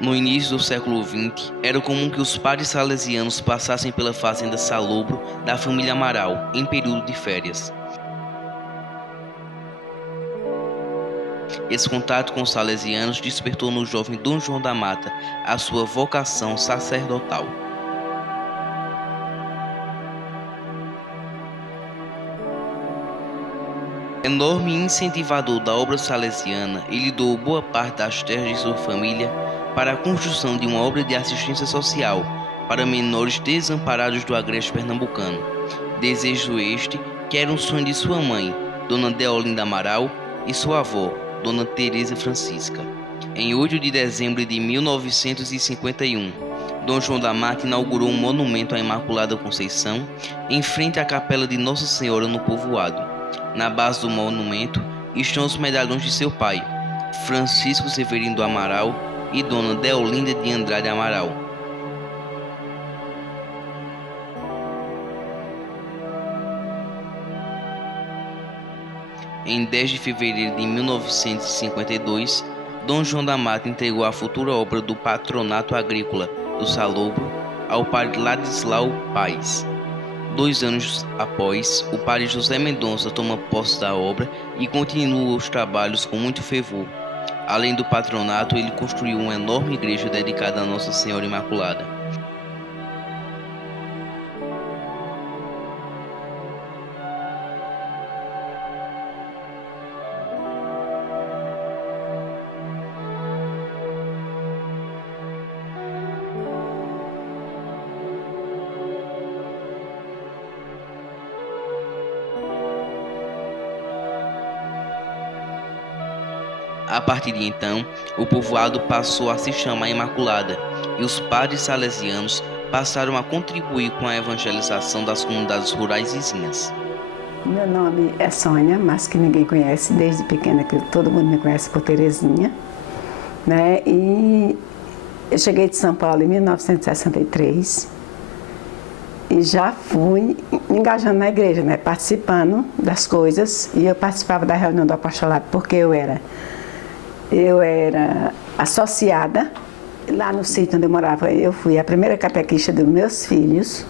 No início do século XX, era comum que os padres salesianos passassem pela fazenda Salobro da família Amaral em período de férias. Esse contato com os salesianos despertou no jovem Dom João da Mata a sua vocação sacerdotal. Enorme incentivador da obra salesiana, ele doou boa parte das terras de sua família para a construção de uma obra de assistência social para menores desamparados do agreste pernambucano. Desejo este que era um sonho de sua mãe, Dona Deolinda Amaral, e sua avó, Dona Teresa Francisca. Em 8 de dezembro de 1951, Dom João da Mata inaugurou um monumento à Imaculada Conceição em frente à Capela de Nossa Senhora no povoado. Na base do monumento estão os medalhões de seu pai, Francisco Severino do Amaral e Dona Deolinda de Andrade Amaral. Em 10 de fevereiro de 1952, Dom João da Mata entregou a futura obra do Patronato Agrícola do Salobro ao padre Ladislau Paes. 2 anos após, o padre José Mendonça toma posse da obra e continua os trabalhos com muito fervor. Além do patronato, ele construiu uma enorme igreja dedicada a Nossa Senhora Imaculada. A partir de então, o povoado passou a se chamar Imaculada e os padres salesianos passaram a contribuir com a evangelização das comunidades rurais vizinhas. Meu nome é Sônia, mas que ninguém conhece desde pequena, que todo mundo me conhece por Terezinha, né? E eu cheguei de São Paulo em 1963 e já fui me engajando na igreja, né? Participando das coisas, e eu participava da reunião do apostolado porque eu era associada. Lá no sítio onde eu morava, eu fui a primeira catequista dos meus filhos,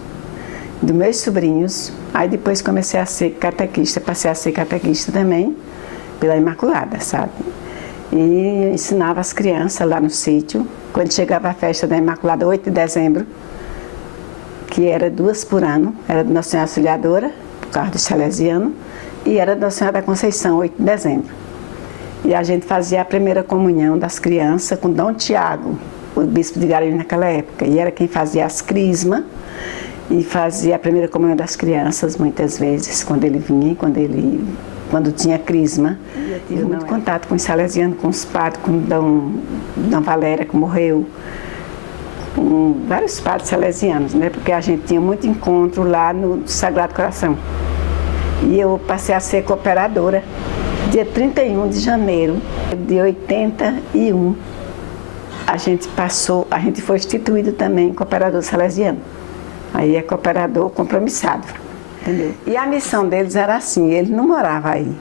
dos meus sobrinhos. Aí depois comecei a ser catequista, passei a ser catequista também pela Imaculada, sabe? E ensinava as crianças lá no sítio. Quando chegava a festa da Imaculada, 8 de dezembro, que era 2 por ano, era de Nossa Senhora Auxiliadora, por causa do Salesiano, e era de Nossa Senhora da Conceição, 8 de dezembro. E a gente fazia a primeira comunhão das crianças com Dom Tiago, o bispo de Garanhuns naquela época. E era quem fazia as crismas e fazia a primeira comunhão das crianças, muitas vezes, quando ele vinha, quando tinha crisma. Eu tive muito contato com os salesianos, com os padres, com Dom Valéria, que morreu, com vários padres salesianos, né? Porque a gente tinha muito encontro lá no Sagrado Coração. E eu passei a ser cooperadora. Dia 31 de janeiro de 81, a gente foi instituído também cooperador salesiano. Aí é cooperador compromissado, entendeu? E a missão deles era assim, eles não moravam aí.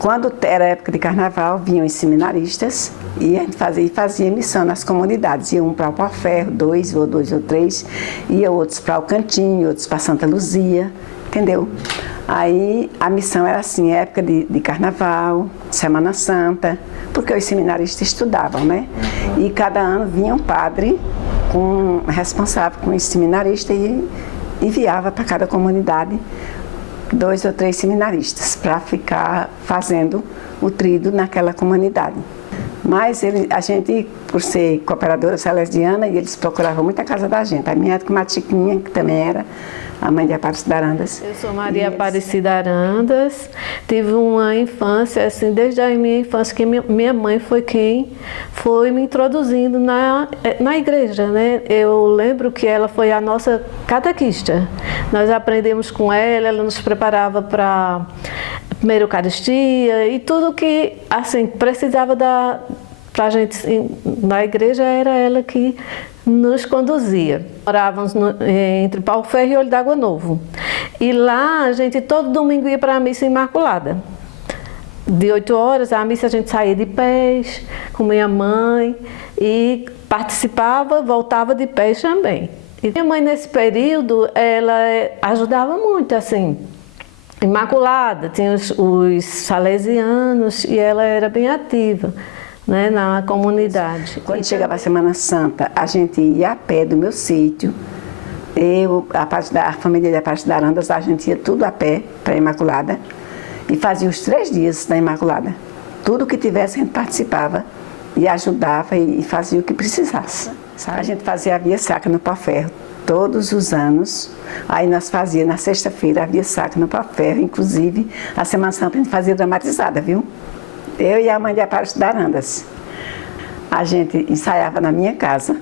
Quando era época de carnaval, vinham os seminaristas e a gente fazia missão nas comunidades. Ia um para o Pau-Ferro, 2 ou 3, ia outros para o Cantinho, outros para Santa Luzia, entendeu? Aí a missão era assim, época de carnaval, Semana Santa, porque os seminaristas estudavam, né? E cada ano vinha um padre responsável com esse seminarista e enviava para cada comunidade 2 ou 3 seminaristas para ficar fazendo o tríduo naquela comunidade. Mas a gente, por ser cooperadora salesiana, e eles procuravam muito a casa da gente. A minha com uma Chiquinha, que também era a mãe de Aparecida Arandas. Eu sou Maria Aparecida Arandas, tive uma infância, assim, desde a minha infância, que minha mãe foi quem foi me introduzindo na igreja, né? Eu lembro que ela foi a nossa catequista. Nós aprendemos com ela nos preparava para a primeira Eucaristia e tudo que, assim, precisava para a gente na igreja, era ela que nos conduzia. Morávamos entre Pau-Ferro e Olho d'Água Novo. E lá a gente todo domingo ia para a missa Imaculada. de 8 horas, a missa a gente saía de pés com minha mãe e participava, voltava de pés também. E minha mãe, nesse período, ela ajudava muito, assim, Imaculada, tinha os salesianos e ela era bem ativa, né, na comunidade. Quando chegava a Semana Santa, a gente ia a pé do meu sítio. A família da parte da Arandas, a gente ia tudo a pé para a Imaculada e fazia os 3 dias da Imaculada. Tudo que tivesse a gente participava e ajudava e fazia o que precisasse. Sabe? A gente fazia a Via Sacra no Pau-Ferro todos os anos. Aí nós fazíamos na sexta-feira a Via Sacra no Pau-Ferro, inclusive a Semana Santa a gente fazia dramatizada, viu? Eu e a mãe de Aparecida de Arandas. A gente ensaiava na minha casa.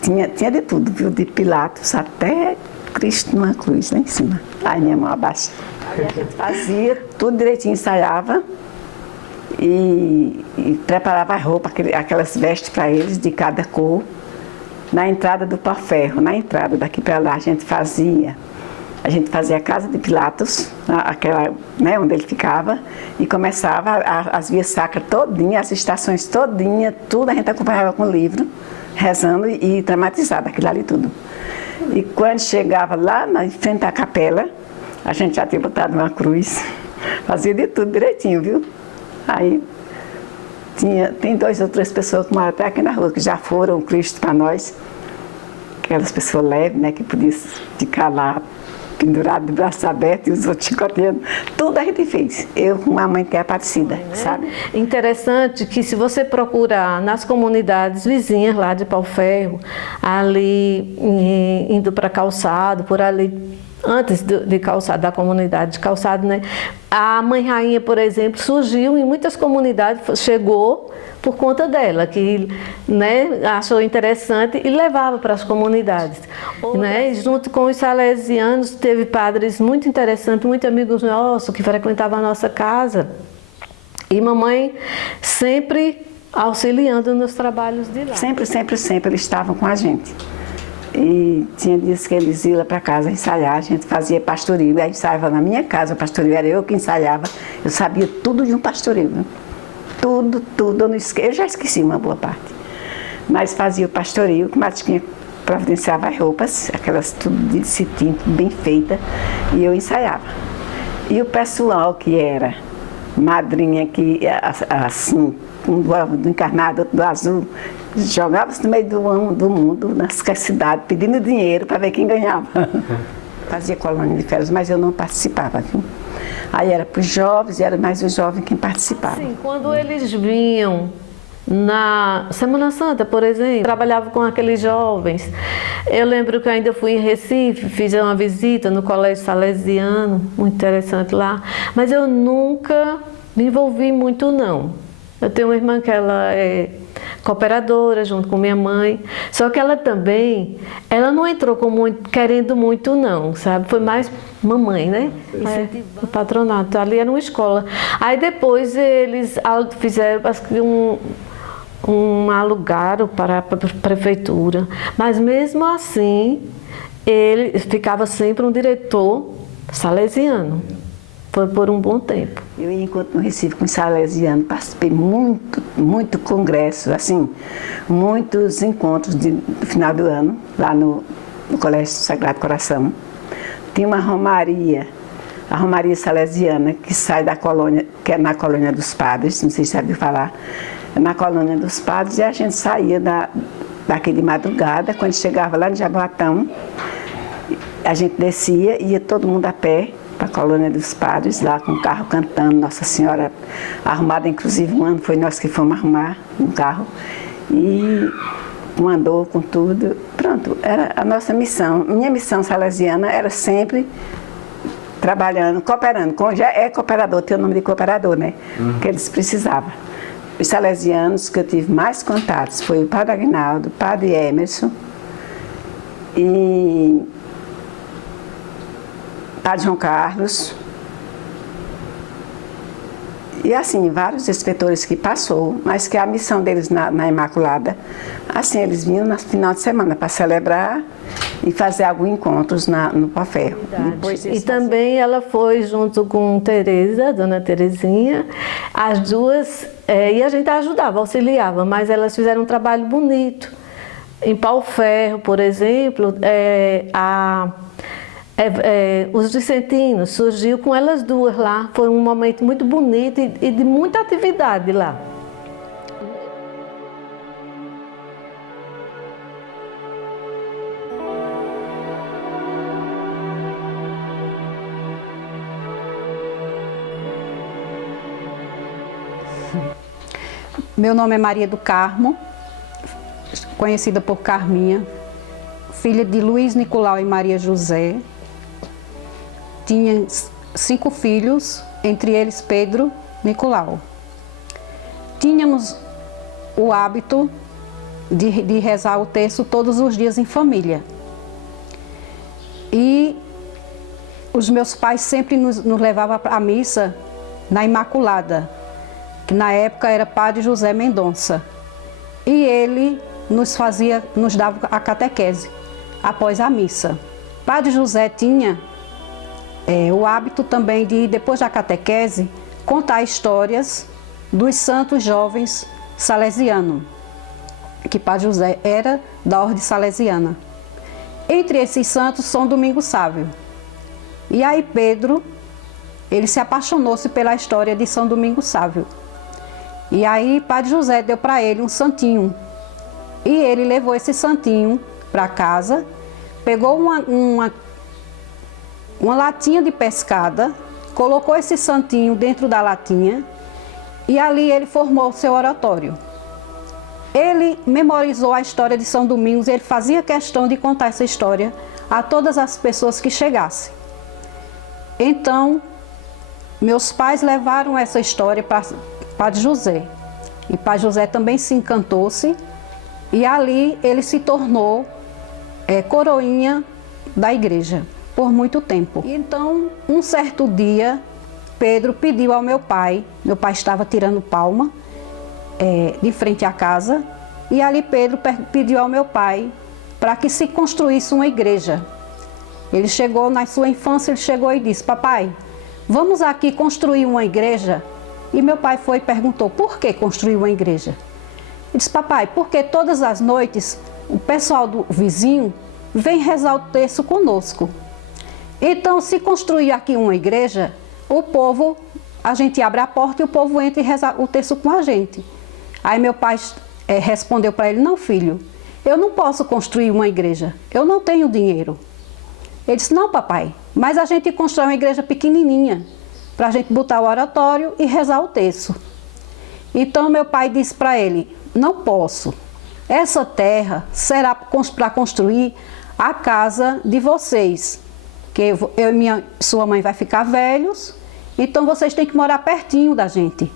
Tinha de tudo, viu? De Pilatos até Cristo numa cruz lá em cima. Aí minha mão abaixo. Aí a gente fazia tudo direitinho, ensaiava e preparava a roupa, aquelas vestes para eles de cada cor. Na entrada do Pau-Ferro, na entrada daqui para lá, a gente fazia a casa de Pilatos, aquela, né, onde ele ficava, e começava as vias sacras todinhas, as estações todinhas, tudo a gente acompanhava com o livro, rezando e dramatizava aquilo ali tudo. E quando chegava lá em frente à capela, a gente já tinha botado uma cruz, fazia de tudo direitinho, viu? Aí tem 2 ou 3 pessoas que moram até aqui na rua, que já foram o Cristo para nós, aquelas pessoas leves, né, que podiam ficar lá pendurado de braços abertos e os outros chicoteando. Tudo a gente fez. Eu com a mãe que é Aparecida, sabe? Interessante que se você procurar nas comunidades vizinhas lá de Pau-Ferro, ali indo para Calçado, por ali, antes de Calçado, da comunidade de Calçado, né? A Mãe Rainha, por exemplo, surgiu em muitas comunidades, chegou por conta dela, que, né, achou interessante e levava para as comunidades. Né? Junto com os salesianos, teve padres muito interessantes, muitos amigos nossos que frequentavam a nossa casa. E mamãe sempre auxiliando nos trabalhos de lá. Sempre eles estavam com a gente. E tinha dias que eles iam para casa ensaiar, a gente fazia pastoril, aí ensaiava na minha casa, o pastoril era eu que ensaiava, eu sabia tudo de um pastoril, né? Tudo, eu já esqueci uma boa parte. Mas fazia o pastoril, que Matinha providenciava as roupas, aquelas tudo de cetim, bem feita, e eu ensaiava. E o pessoal que era madrinha, que assim, um do encarnado, outro do azul, jogava-se no meio do mundo, nas cidades, pedindo dinheiro para ver quem ganhava. Fazia colônia de férias, mas eu não participava, viu? Aí era para os jovens, e era mais os jovens quem participava. Sim, quando eles vinham na Semana Santa, por exemplo, trabalhava com aqueles jovens. Eu lembro que eu ainda fui em Recife, fiz uma visita no Colégio Salesiano, muito interessante lá, mas eu nunca me envolvi muito, não. Eu tenho uma irmã que ela é cooperadora junto com minha mãe, só que ela também, ela não entrou querendo muito não, sabe? Foi mais mamãe, né? O patronato, ali era uma escola. Aí depois eles fizeram um alugaram para a prefeitura, mas mesmo assim ele ficava sempre um diretor salesiano. Foi por um bom tempo. Eu ia encontro no Recife com os salesianos, participei muito congresso, assim, muitos encontros do final do ano, lá no Colégio Sagrado Coração. Tinha uma romaria, a Romaria Salesiana, que sai da colônia, que é na colônia dos padres, não sei se você já ouviu falar, é na colônia dos padres, e a gente saía daqui de madrugada, quando chegava lá no Jaboatão, a gente descia, ia todo mundo a pé, para a colônia dos padres, lá com o carro cantando, Nossa Senhora arrumada, inclusive um ano foi nós que fomos arrumar um carro, e mandou com tudo, pronto, era a nossa missão. Minha missão salesiana era sempre trabalhando, cooperando, já é cooperador, tem o nome de cooperador, né, que eles precisavam. Os salesianos que eu tive mais contatos foi o Padre Aguinaldo, o Padre Emerson e Padre João Carlos E assim, vários inspetores que passou, mas que a missão deles na Imaculada, assim, eles vinham no final de semana para celebrar e fazer alguns encontros no Pau Ferro. E também ela foi junto com Tereza, Dona Terezinha, as duas, e a gente ajudava, auxiliava, mas elas fizeram um trabalho bonito. Em Pau Ferro, por exemplo, os vicentinos surgiu com elas duas lá, foi um momento muito bonito e de muita atividade lá. Meu nome é Maria do Carmo, conhecida por Carminha, filha de Luiz Nicolau e Maria José. Tinha 5 filhos, entre eles Pedro Nicolau. Tínhamos o hábito de rezar o terço todos os dias em família. E os meus pais sempre nos levavam à missa na Imaculada, que na época era Padre José Mendonça. E ele nos dava a catequese após a missa. Padre José tinha o hábito também de, depois da catequese, contar histórias dos santos jovens salesianos, que Padre José era da ordem salesiana. Entre esses santos, São Domingos Sávio. E aí Pedro, ele se apaixonou-se pela história de São Domingos Sávio. E aí Padre José deu para ele um santinho. E ele levou esse santinho para casa, pegou uma latinha de pescada, colocou esse santinho dentro da latinha e ali ele formou o seu oratório. Ele memorizou a história de São Domingos e ele fazia questão de contar essa história a todas as pessoas que chegassem. Então, meus pais levaram essa história para Padre José. E Padre José também se encantou-se e ali ele se tornou coroinha da igreja por muito tempo. E então, um certo dia, Pedro pediu ao meu pai estava tirando palma de frente à casa, e ali Pedro pediu ao meu pai para que se construísse uma igreja. Ele chegou, na sua infância, ele chegou e disse: papai, vamos aqui construir uma igreja? E meu pai foi e perguntou: por que construir uma igreja? Ele disse: papai, porque todas as noites o pessoal do vizinho vem rezar o terço conosco. Então, se construir aqui uma igreja, o povo, a gente abre a porta e o povo entra e reza o terço com a gente. Aí meu pai respondeu para ele: não, filho, eu não posso construir uma igreja, eu não tenho dinheiro. Ele disse: não, papai, mas a gente constrói uma igreja pequenininha, para a gente botar o oratório e rezar o terço. Então meu pai disse para ele: não posso, essa terra será para construir a casa de vocês, que eu e sua mãe vai ficar velhos, então vocês têm que morar pertinho da gente.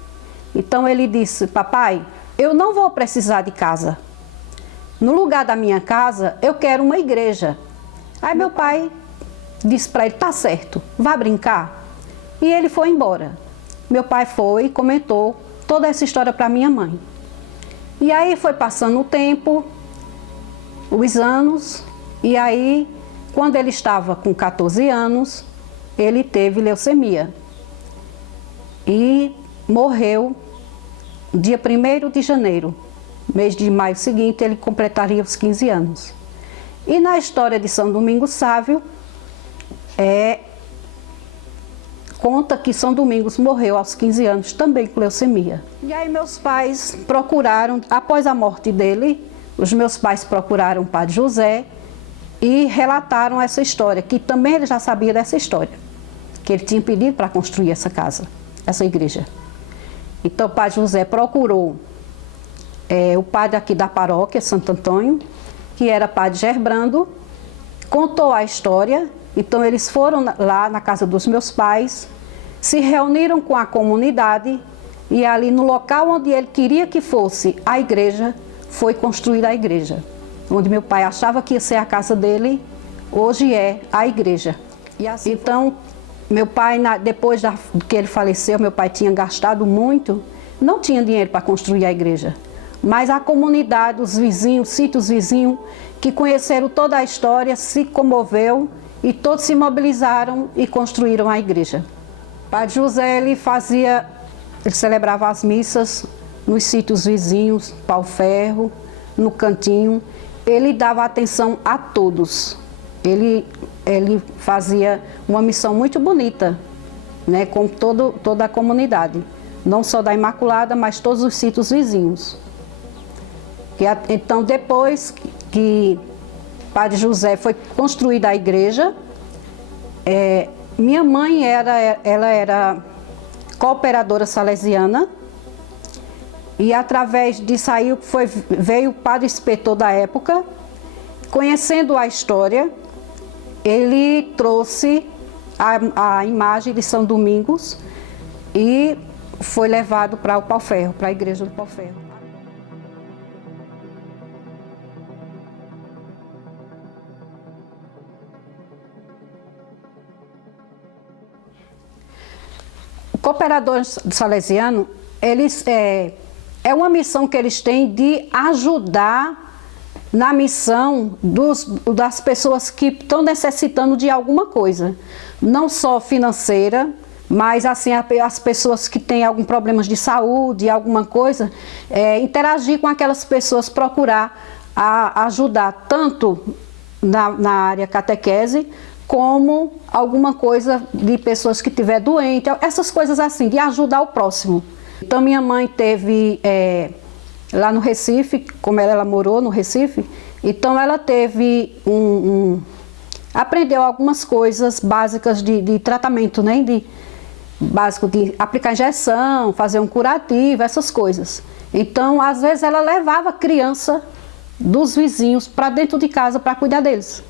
Então ele disse: papai, eu não vou precisar de casa, no lugar da minha casa eu quero uma igreja. Aí meu pai disse para ele: tá certo, vá brincar. E ele foi embora. Meu pai foi e comentou toda essa história para minha mãe. E aí foi passando o tempo, os anos, e aí, quando ele estava com 14 anos, ele teve leucemia. E morreu dia 1º de janeiro, mês de maio seguinte, ele completaria os 15 anos. E na história de São Domingos Sávio, conta que São Domingos morreu aos 15 anos também com leucemia. E aí meus pais procuraram, após a morte dele, os meus pais procuraram o Padre José e relataram essa história, que também ele já sabia dessa história, que ele tinha pedido para construir essa casa, essa igreja. Então o Padre José procurou o padre aqui da paróquia, Santo Antônio, que era Padre Gerbrando, contou a história. Então eles foram lá na casa dos meus pais, se reuniram com a comunidade e ali no local onde ele queria que fosse a igreja, foi construída a igreja. Onde meu pai achava que ia ser a casa dele, hoje é a igreja. E assim, então, Meu pai, depois que ele faleceu, meu pai tinha gastado muito, não tinha dinheiro para construir a igreja. Mas a comunidade, os vizinhos, sítios vizinhos, que conheceram toda a história, se comoveu e todos se mobilizaram e construíram a igreja. O Padre José, ele celebrava as missas nos sítios vizinhos, Pau Ferro, no Cantinho. Ele dava atenção a todos. Ele fazia uma missão muito bonita, né, com toda a comunidade. Não só da Imaculada, mas todos os sítios vizinhos. Então, depois que Padre José foi construída a igreja, minha mãe ela era cooperadora salesiana, e através disso aí veio o padre inspetor da época. Conhecendo a história, ele trouxe a imagem de São Domingos e foi levado para o Pau Ferro, para a igreja do Pau Ferro. O cooperador salesiano, é uma missão que eles têm de ajudar na missão das pessoas que estão necessitando de alguma coisa, não só financeira, mas assim as pessoas que têm algum problemas de saúde, alguma coisa, interagir com aquelas pessoas, procurar ajudar tanto na área catequese, como alguma coisa de pessoas que estiver doente, essas coisas assim, de ajudar o próximo. Então minha mãe teve lá no Recife, como ela morou no Recife, então ela teve aprendeu algumas coisas básicas de tratamento, né? Básico de aplicar injeção, fazer um curativo, essas coisas. Então, às vezes ela levava a criança dos vizinhos para dentro de casa para cuidar deles.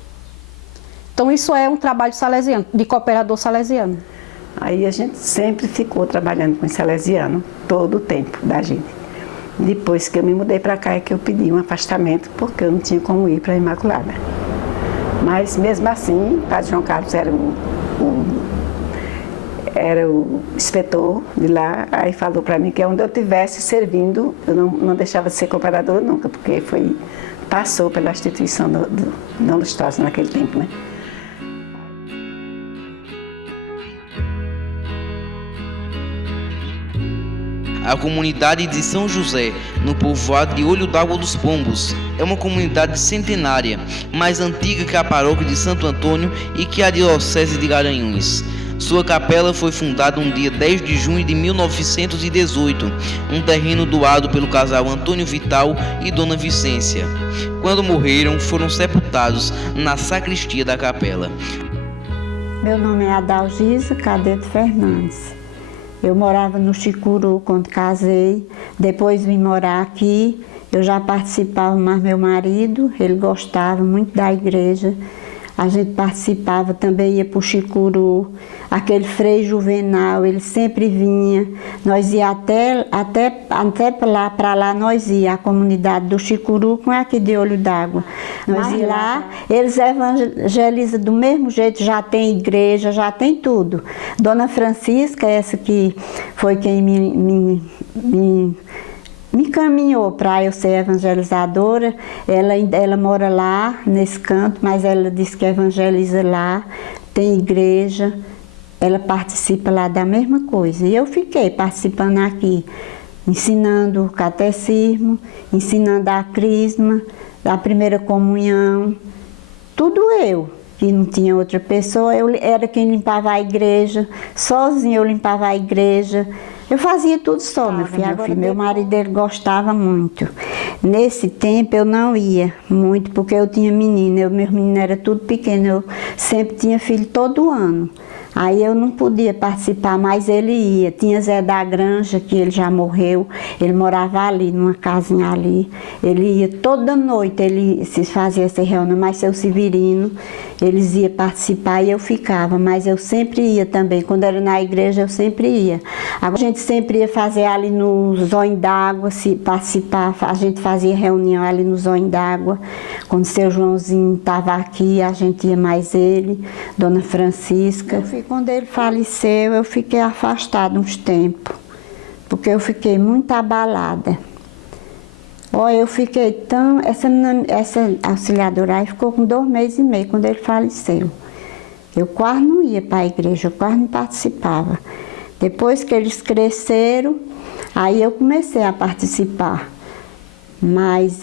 Então isso é um trabalho salesiano, de cooperador salesiano. Aí a gente sempre ficou trabalhando com salesiano, todo o tempo da gente. Depois que eu me mudei para cá é que eu pedi um afastamento, porque eu não tinha como ir para a Imaculada. Mas mesmo assim, o Padre João Carlos era o inspetor de lá, aí falou para mim que onde eu estivesse servindo, eu não deixava de ser cooperador nunca, porque passou pela instituição do Dom Lustrosa naquele tempo, né? A comunidade de São José, no povoado de Olho d'Água dos Pombos, é uma comunidade centenária, mais antiga que a paróquia de Santo Antônio e que a diocese de Garanhuns. Sua capela foi fundada no dia 10 de junho de 1918, um terreno doado pelo casal Antônio Vital e Dona Vicência. Quando morreram, foram sepultados na sacristia da capela. Meu nome é Adalgisa Cadeto Fernandes. Eu morava no Chicuru quando casei, depois vim morar aqui. Eu já participava, mas meu marido, ele gostava muito da igreja. A gente participava, também ia para o Chicuru. Aquele Frei Juvenal, ele sempre vinha. Nós ia até para lá nós ia, a comunidade do Chicuru com aqui de Olho d'Água. Nós ia lá, eles evangelizam do mesmo jeito, já tem igreja, já tem tudo. Dona Francisca, essa que foi quem me encaminhou para eu ser evangelizadora. Ela mora lá, nesse canto, mas ela disse que evangeliza lá, tem igreja, ela participa lá da mesma coisa. E eu fiquei participando aqui, ensinando o catecismo, ensinando a crisma, a primeira comunhão, tudo eu. Que não tinha outra pessoa, eu era quem limpava a igreja, sozinha eu limpava a igreja. Eu fazia tudo só, meu filho. Meu marido ele gostava muito. Nesse tempo eu não ia muito, porque eu tinha menino. Meus meninos eram tudo pequenos, eu sempre tinha filho todo ano. Aí eu não podia participar, mas ele ia. Tinha Zé da Granja, que ele já morreu, ele morava ali, numa casinha ali. Ele ia toda noite, ele se fazia essa reunião, mas seu Severino, eles iam participar e eu ficava, mas eu sempre ia também. Quando era na igreja, eu sempre ia. Agora, a gente sempre ia fazer ali no Zóio d'Água, se participar, a gente fazia reunião ali no Zóio d'Água. Quando seu Joãozinho estava aqui, a gente ia mais ele, Dona Francisca. quando ele faleceu, eu fiquei afastada uns tempos, porque eu fiquei muito abalada. Olha, eu fiquei tão... Essa auxiliadora aí ficou com 2 meses e meio quando ele faleceu. Eu quase não ia para a igreja, eu quase não participava. Depois que eles cresceram, aí eu comecei a participar. Mas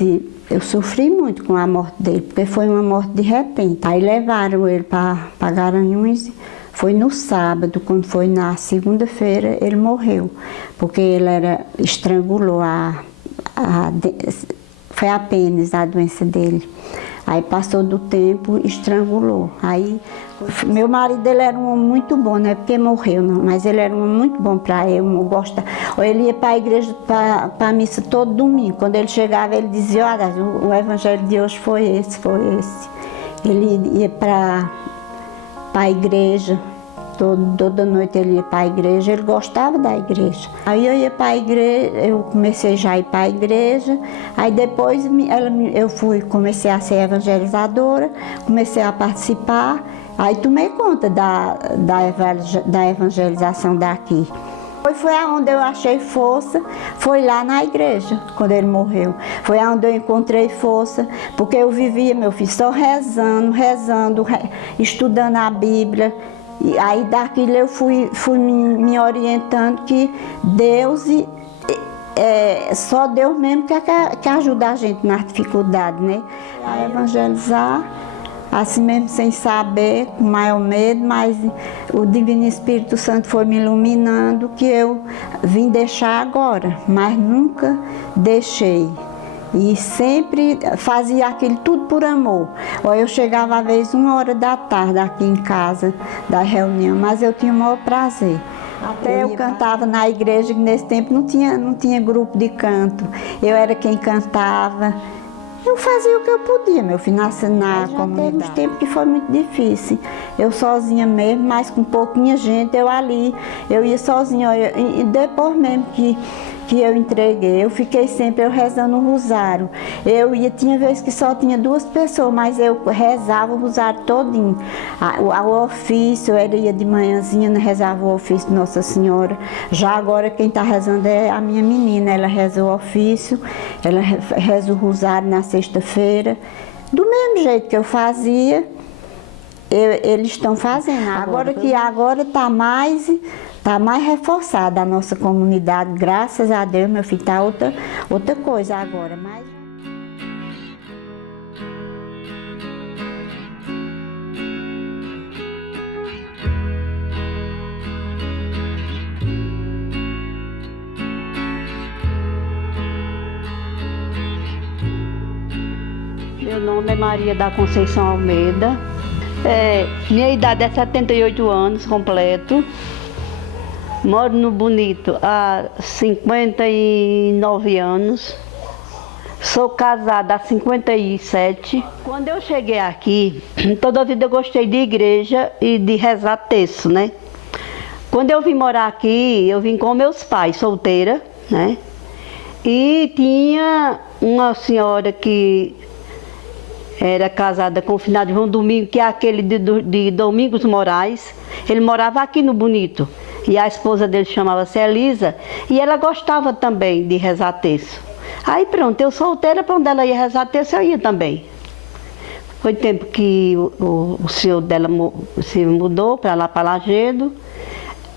eu sofri muito com a morte dele, porque foi uma morte de repente. Aí levaram ele para Garanhuns, foi no sábado, quando foi na segunda-feira, ele morreu. Porque ele estrangulou foi a pênis a doença dele. Aí passou do tempo, estrangulou. Aí, meu marido, ele era um homem muito bom, não é porque morreu, não, mas ele era um homem muito bom para eu gosto. Ele ia para a igreja, para a missa todo domingo. Quando ele chegava, ele dizia, olha, o evangelho de hoje foi esse. Ele ia para a igreja, toda noite ele ia para a igreja, ele gostava da igreja. Aí eu ia para a igreja, eu comecei já a ir para a igreja, aí depois comecei a ser evangelizadora, comecei a participar, aí tomei conta da evangelização daqui. Foi aonde eu achei força, foi lá na igreja, quando ele morreu. Foi aonde eu encontrei força, porque eu vivia, meu filho, só rezando, estudando a Bíblia. E aí daquilo eu fui me orientando que Deus, só Deus mesmo que ajuda a gente nas dificuldades, né? A evangelizar, assim mesmo sem saber, com maior medo, mas o Divino Espírito Santo foi me iluminando que eu vim deixar agora, mas nunca deixei. E sempre fazia aquilo tudo por amor. Eu chegava às vezes 1h da tarde aqui em casa da reunião, mas eu tinha o maior prazer. Até eu cantava na igreja, que nesse tempo não tinha grupo de canto. Eu era quem cantava. Eu fazia o que eu podia, meu filho, na comunidade. Teve uns tempos que foi muito difícil. Eu sozinha mesmo, mas com pouquinha gente, eu ia sozinha. E depois mesmo que eu entreguei, eu fiquei sempre rezando o rosário. Tinha vezes que só tinha 2 pessoas, mas eu rezava o rosário todinho. O ofício, eu ia de manhãzinha, rezava o ofício de Nossa Senhora. Já agora quem está rezando é a minha menina, ela reza o ofício, ela reza o rosário na sexta-feira. Do mesmo jeito que eu fazia, eles estão fazendo. Agora está mais reforçada a nossa comunidade, graças a Deus, meu filho, está outra coisa agora. Meu nome é Maria da Conceição Almeida. Minha idade é 78 anos completo. Moro no Bonito há 59 anos. Sou casada há 57. Quando eu cheguei aqui, toda a vida eu gostei de igreja e de rezar terço, né? Quando eu vim morar aqui, eu vim com meus pais, solteira, né? E tinha uma senhora que era casada com o finado de João Domingo, que é aquele de Domingos Moraes. Ele morava aqui no Bonito. E a esposa dele chamava-se Elisa, e ela gostava também de rezar terço. Aí pronto, eu solteira, para onde ela ia rezar terço, eu ia também. Foi tempo que o senhor dela se mudou para lá, para Lagedo,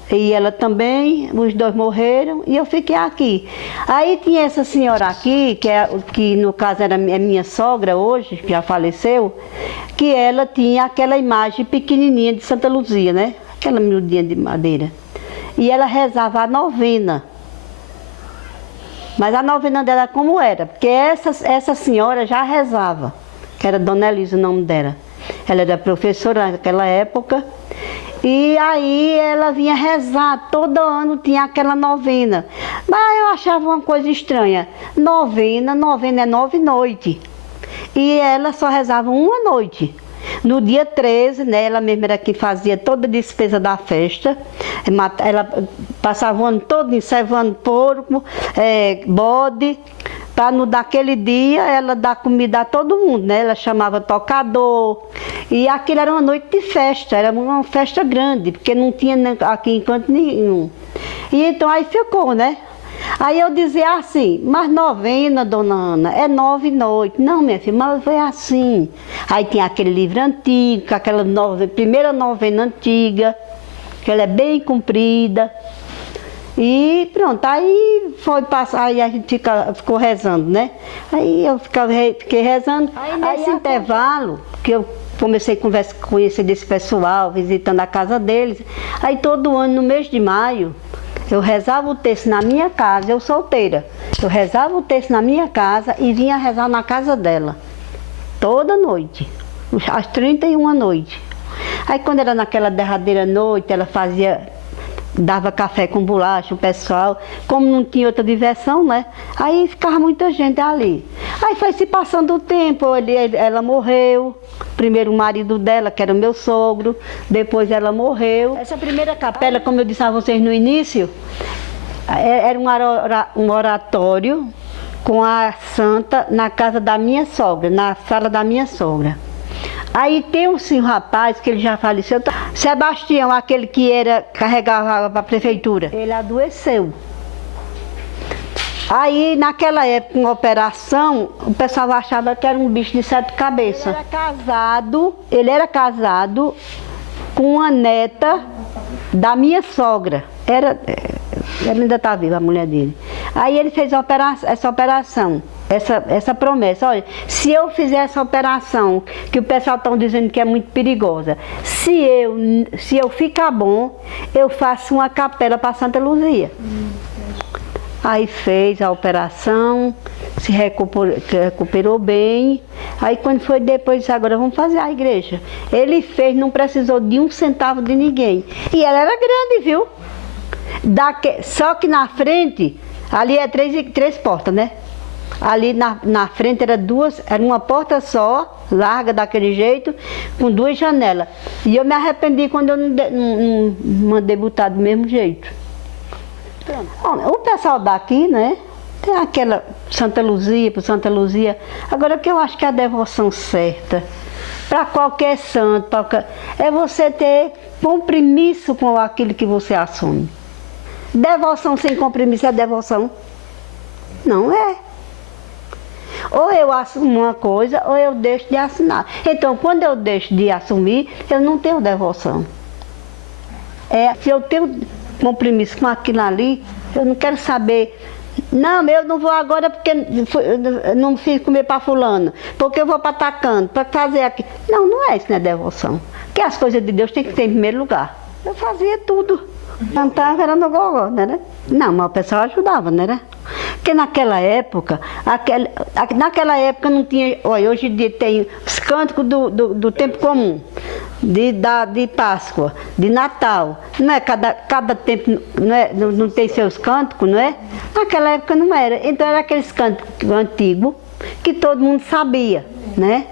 e ela também, os 2 morreram, e eu fiquei aqui. Aí tinha essa senhora aqui, que no caso é minha sogra hoje, que já faleceu, que ela tinha aquela imagem pequenininha de Santa Luzia, né? Aquela miudinha de madeira. E ela rezava a novena. Mas a novena dela como era? Porque essa senhora já rezava, que era Dona Elisa o nome dela. Ela era professora naquela época. E aí ela vinha rezar, todo ano tinha aquela novena. Mas eu achava uma coisa estranha. Novena é 9 noites. E ela só rezava uma noite. No dia 13, né, ela mesma era quem fazia toda a despesa da festa. Ela passava o ano todo cevando porco, bode, Daquele dia ela dá comida a todo mundo, né? Ela chamava tocador. E aquilo era uma noite de festa, era uma festa grande, porque não tinha aqui em canto nenhum. E então aí ficou, né? Aí eu dizia assim, mas novena, dona Ana, é 9 noites. Não, minha filha, mas foi assim. Aí tinha aquele livro antigo, aquela primeira novena antiga, que ela é bem comprida. E pronto, aí foi passar, aí a gente ficou rezando, né? Aí eu fiquei rezando. Aí nesse intervalo, que eu comecei a conhecer desse pessoal, visitando a casa deles, aí todo ano, no mês de maio, eu rezava o terço na minha casa, eu solteira. Eu rezava o terço na minha casa e vinha rezar na casa dela. Toda noite, às 31 noites. Aí quando era naquela derradeira noite, ela dava café com bolacha, o pessoal, como não tinha outra diversão, né? Aí ficava muita gente ali. Aí foi se passando o tempo, ela morreu, primeiro o marido dela, que era o meu sogro, depois ela morreu. Essa primeira capela, como eu disse a vocês no início, era um oratório com a santa na casa da minha sogra, na sala da minha sogra. Aí tem um rapaz que ele já faleceu, Sebastião, aquele que carregava água para a prefeitura. Ele adoeceu. Aí naquela época, uma operação, o pessoal achava que era um bicho de 7 cabeças. Ele era casado com uma neta da minha sogra. Ela ainda está viva, a mulher dele. Aí ele fez essa operação. Essa promessa, olha, se eu fizer essa operação, que o pessoal está dizendo que é muito perigosa, se eu ficar bom, eu faço uma capela para Santa Luzia. Aí fez a operação, se recuperou bem, aí quando foi depois, disse, agora vamos fazer a igreja. Ele fez, não precisou de 1 centavo de ninguém. E ela era grande, viu? Só que na frente, ali é três portas, né? Ali na frente era uma porta só, larga daquele jeito, com 2 janelas. E eu me arrependi quando eu não mandei botar do mesmo jeito. O pessoal daqui, né? Tem aquela Santa Luzia, por Santa Luzia. Agora o que eu acho que é a devoção certa, para qualquer santo, é você ter compromisso com aquilo que você assume. Devoção sem compromisso é devoção? Não é. Ou eu assumo uma coisa, ou eu deixo de assinar. Então, quando eu deixo de assumir, eu não tenho devoção. Se eu tenho compromisso com aquilo ali, eu não quero saber. Não, eu não vou agora porque eu não fiz comer para fulano, porque eu vou para Tacando, para fazer aqui. Não é isso, não é devoção. Porque as coisas de Deus tem que ter em primeiro lugar. Eu fazia tudo. Cantava era no gogó, né? Não, mas o pessoal ajudava, né? Porque naquela época não tinha, olha, hoje em dia tem os cânticos do tempo comum, de Páscoa, de Natal, não é? Cada tempo não tem seus cânticos, não é? Naquela época não era, então era aqueles cânticos antigos que todo mundo sabia, né?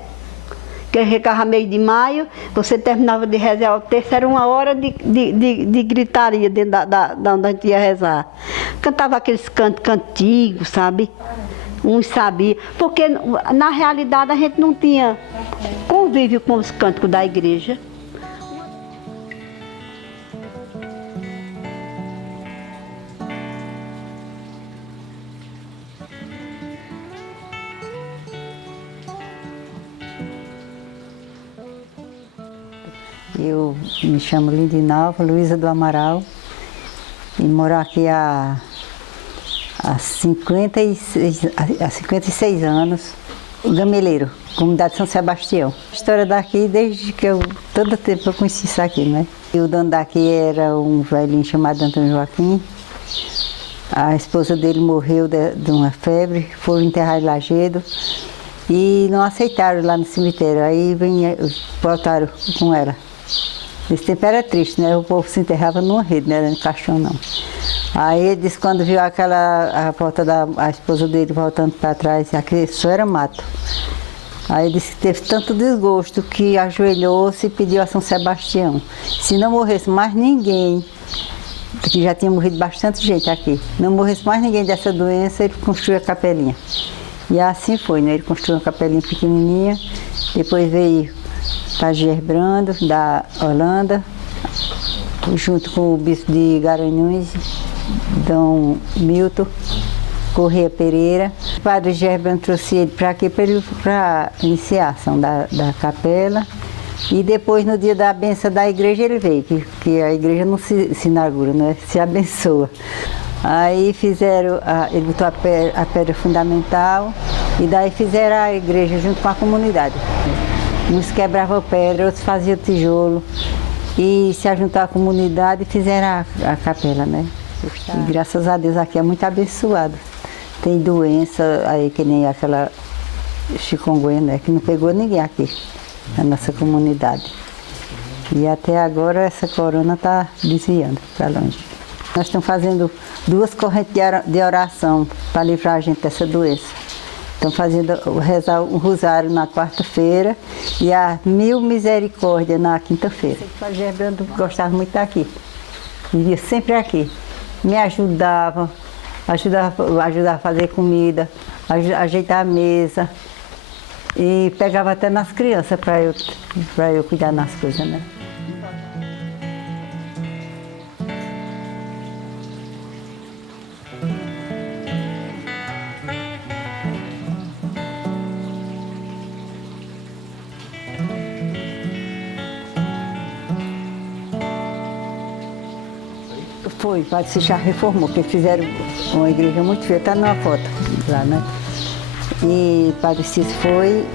Que chegava meio de maio, você terminava de rezar o terço, era 1 hora de gritaria dentro da onde a gente ia rezar. Cantava aqueles cânticos antigos, sabe? Uns sabiam, porque na realidade a gente não tinha convívio com os cânticos da igreja. Eu me chamo Lindinalva Luísa do Amaral e moro aqui há 56 anos, em Gameleiro, comunidade São Sebastião. A história daqui, desde que todo tempo eu conheci isso aqui, né? E o dono daqui era um velhinho chamado Antônio Joaquim. A esposa dele morreu de uma febre, foram enterrar em Lajedo e não aceitaram lá no cemitério, aí voltaram com ela. Nesse tempo era triste, né? O povo se enterrava numa rede, não era no caixão, não. Aí ele disse, quando viu a volta a esposa dele voltando para trás, aqui só era mato. Aí ele disse que teve tanto desgosto que ajoelhou-se e pediu a São Sebastião. Se não morresse mais ninguém, porque já tinha morrido bastante gente aqui. Não morresse mais ninguém dessa doença, ele construiu a capelinha. E assim foi, né? Ele construiu uma capelinha pequenininha, depois veio Padre Gerbrando, da Holanda, junto com o bispo de Garanhuns, Dom Milton Correia Pereira. O Padre Gerbrando trouxe ele para aqui para iniciar a iniciação da capela. E depois, no dia da benção da igreja, ele veio, que a igreja não se inaugura, né? Se abençoa. Aí fizeram, ele botou a pedra fundamental e daí fizeram a igreja junto com a comunidade. Uns quebravam pedra, outros faziam tijolo e se ajuntaram à comunidade e fizeram a capela, né? E graças a Deus aqui é muito abençoado. Tem doença aí que nem aquela chikungunya, né? Que não pegou ninguém aqui na nossa comunidade. E até agora essa corona está desviando para longe. Nós estamos fazendo 2 correntes de oração para livrar a gente dessa doença. Estamos rezar um rosário na quarta-feira e a 1000 misericórdia na quinta-feira. O Padre Gerbrando gostava muito daqui. Vivia sempre aqui. Me ajudava a fazer comida, ajeitar a mesa. E pegava até nas crianças para eu cuidar das coisas, né? Foi, o Padre já reformou, porque fizeram uma igreja muito feia, está numa foto lá, né? E o Padre Cícero foi,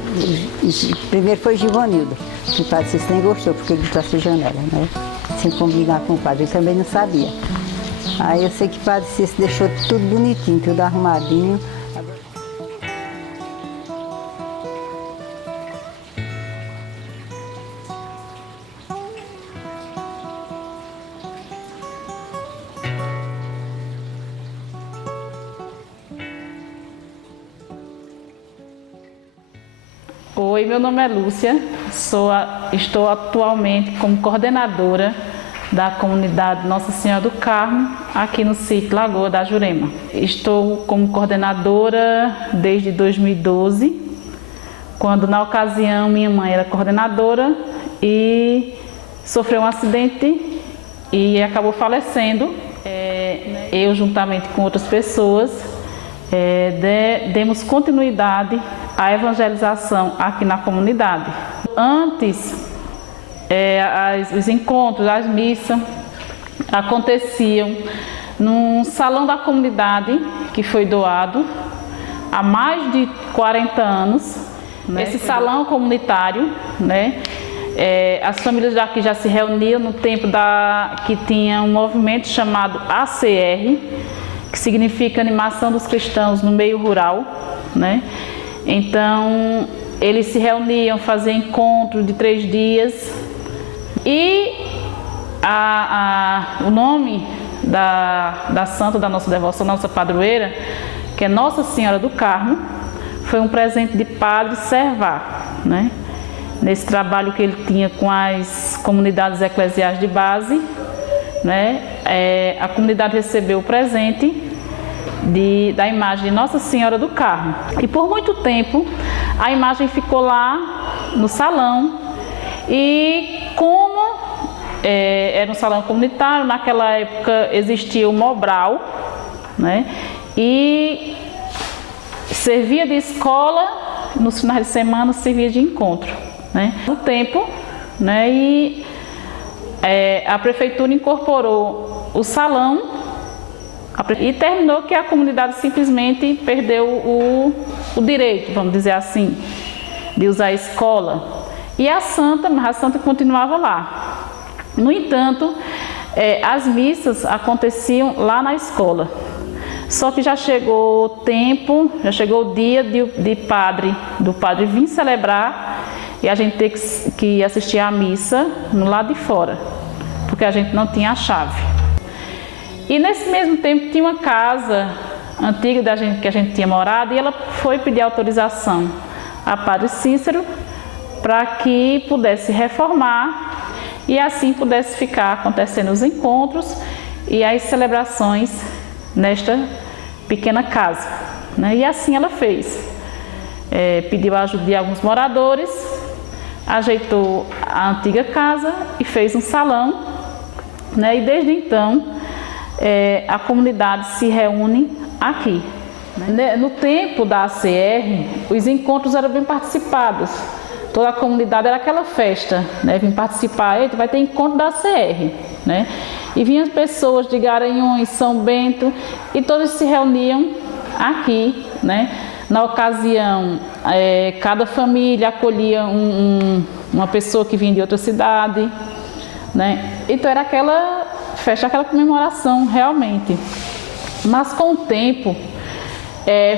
primeiro foi Givanildo, que o Padre Cícero nem gostou, porque ele trouxe a janela, né? Sem combinar com o padre, ele também não sabia. Aí eu sei que o Padre Cícero deixou tudo bonitinho, tudo arrumadinho. Oi, meu nome é Lúcia, estou atualmente como coordenadora da comunidade Nossa Senhora do Carmo, aqui no sítio Lagoa da Jurema. Estou como coordenadora desde 2012, quando na ocasião minha mãe era coordenadora e sofreu um acidente e acabou falecendo. Eu, juntamente com outras pessoas, demos continuidade à evangelização aqui na comunidade. Antes, os encontros, as missas aconteciam num salão da comunidade que foi doado há mais de 40 anos. Né? Esse salão comunitário, né? As famílias daqui já se reuniam no tempo que tinha um movimento chamado ACR, que significa Animação dos Cristãos no Meio Rural, né? Então, eles se reuniam, faziam encontros de 3 dias e o nome da santa da nossa devoção, nossa padroeira, que é Nossa Senhora do Carmo, foi um presente de Padre Servar, né? Nesse trabalho que ele tinha com as comunidades eclesiais de base, né? A comunidade recebeu o presente da imagem de Nossa Senhora do Carmo. E por muito tempo a imagem ficou lá no salão e como era um salão comunitário, naquela época existia o Mobral, né? E servia de escola, nos finais de semana servia de encontro, né? No tempo, né? E a prefeitura incorporou o salão e terminou que a comunidade simplesmente perdeu o direito, vamos dizer assim, de usar a escola. E a santa continuava lá. No entanto, as missas aconteciam lá na escola. Só que já chegou o tempo, já chegou o dia do padre vir celebrar e a gente ter que assistir à missa no lado de fora, porque a gente não tinha a chave. E nesse mesmo tempo tinha uma casa antiga que a gente tinha morado e ela foi pedir autorização a Padre Cícero para que pudesse reformar e assim pudesse ficar acontecendo os encontros e as celebrações nesta pequena casa, né? E assim ela fez. Pediu a ajuda de alguns moradores, ajeitou a antiga casa e fez um salão, né? E desde então a comunidade se reúne aqui. No tempo da ACR, os encontros eram bem participados. Toda a comunidade era aquela festa, né? Vim participar, vai ter encontro da ACR, né? E vinham pessoas de Garanhuns, São Bento, e todos se reuniam aqui, né? Na ocasião, cada família acolhia uma pessoa que vinha de outra cidade, né? Então era aquela festa, aquela comemoração realmente. Mas com o tempo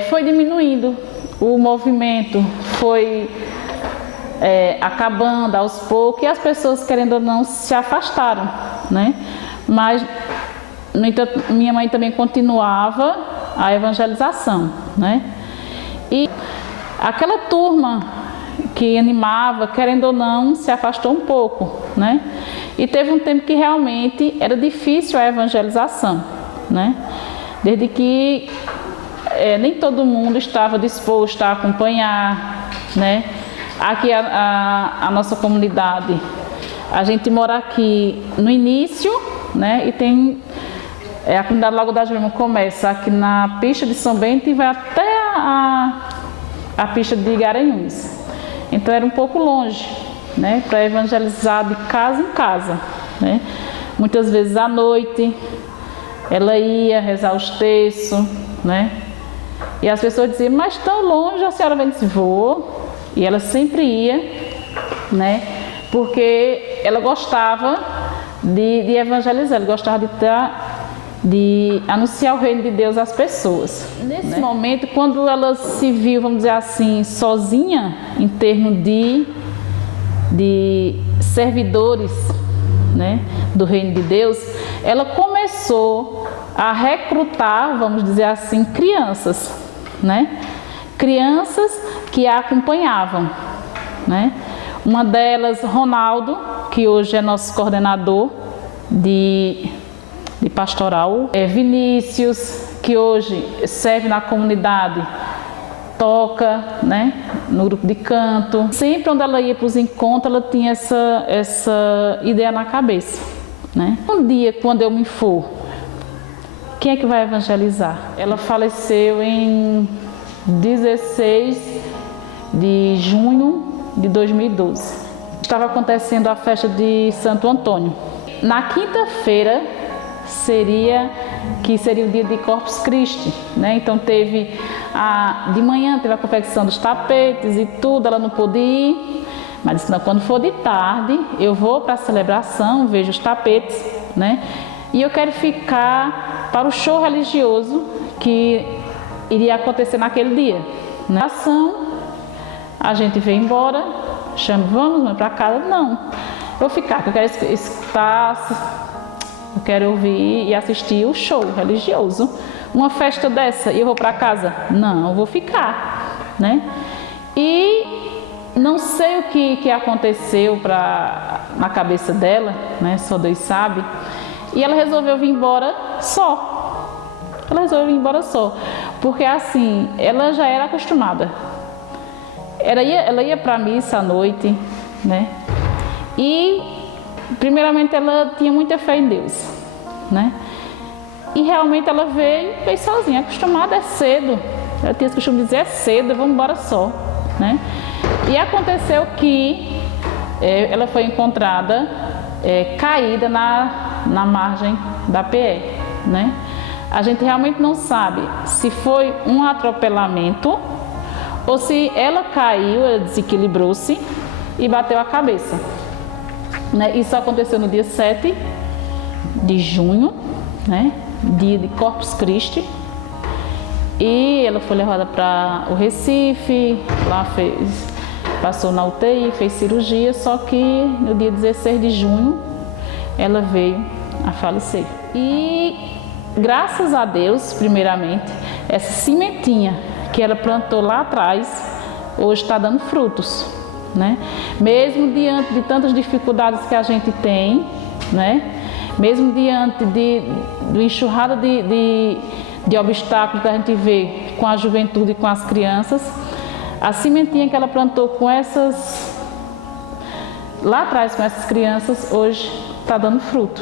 foi diminuindo, o movimento foi acabando aos poucos e as pessoas, querendo ou não, se afastaram, né? Mas, no entanto, minha mãe também continuava a evangelização, né? E aquela turma que animava, querendo ou não, se afastou um pouco, né? E teve um tempo que realmente era difícil a evangelização, né? Desde que nem todo mundo estava disposto a acompanhar, né? Aqui a nossa comunidade, a gente mora aqui no início, né? E tem a comunidade Lago da Jurema começa aqui na pista de São Bento e vai até a pista de Garanhuns. Então era um pouco longe, né? Para evangelizar de casa em casa, né? Muitas vezes à noite ela ia rezar os terços, né? E as pessoas diziam, mas tão longe, a senhora vem dizer, vou. E ela sempre ia, né? Porque ela gostava de evangelizar, ela gostava de anunciar o reino de Deus às pessoas. Nesse momento, quando ela se viu, vamos dizer assim, sozinha, em termos de servidores, né, do reino de Deus, ela começou a recrutar, vamos dizer assim, crianças, né? Crianças que a acompanhavam, né? Uma delas, Ronaldo, que hoje é nosso coordenador de pastoral. Vinícius, que hoje serve na comunidade, toca, né? No grupo de canto. Sempre onde ela ia para os encontros, ela tinha essa ideia na cabeça, né? Um dia, quando eu me for, quem é que vai evangelizar? Ela faleceu em 16 de junho de 2012. Estava acontecendo a festa de Santo Antônio. Na quinta-feira seria o dia de Corpus Christi, né? Então de manhã teve a confecção dos tapetes e tudo, ela não pôde ir, mas disse, não, quando for de tarde eu vou para a celebração, vejo os tapetes, né? E eu quero ficar para o show religioso que iria acontecer naquele dia, né? A gente veio embora, vamos para casa? Não, vou ficar, porque eu quero escutar, eu quero ouvir e assistir o show religioso. Uma festa dessa e eu vou para casa? Não, eu vou ficar, né? E não sei o que aconteceu na cabeça dela, né? Só Deus sabe. E ela resolveu vir embora só. Porque assim, ela já era acostumada. Ela ia para a missa à noite, né? E, primeiramente, ela tinha muita fé em Deus, né? E realmente ela veio sozinha, acostumada, é cedo. Ela tinha esse costume de dizer, é cedo, vamos embora só, né? E aconteceu que ela foi encontrada caída na margem da PE, né? A gente realmente não sabe se foi um atropelamento ou se ela caiu, ela desequilibrou-se e bateu a cabeça, né? Isso aconteceu no dia 7 de junho, né? Dia de Corpus Christi. E ela foi levada para o Recife, lá passou na UTI, fez cirurgia, só que no dia 16 de junho ela veio a falecer. E graças a Deus, primeiramente, essa sementinha que ela plantou lá atrás, hoje está dando frutos, né? Mesmo diante de tantas dificuldades que a gente tem, né? Mesmo diante do enxurrado de obstáculos que a gente vê com a juventude e com as crianças, a sementinha que ela plantou lá atrás com essas crianças, hoje está dando fruto.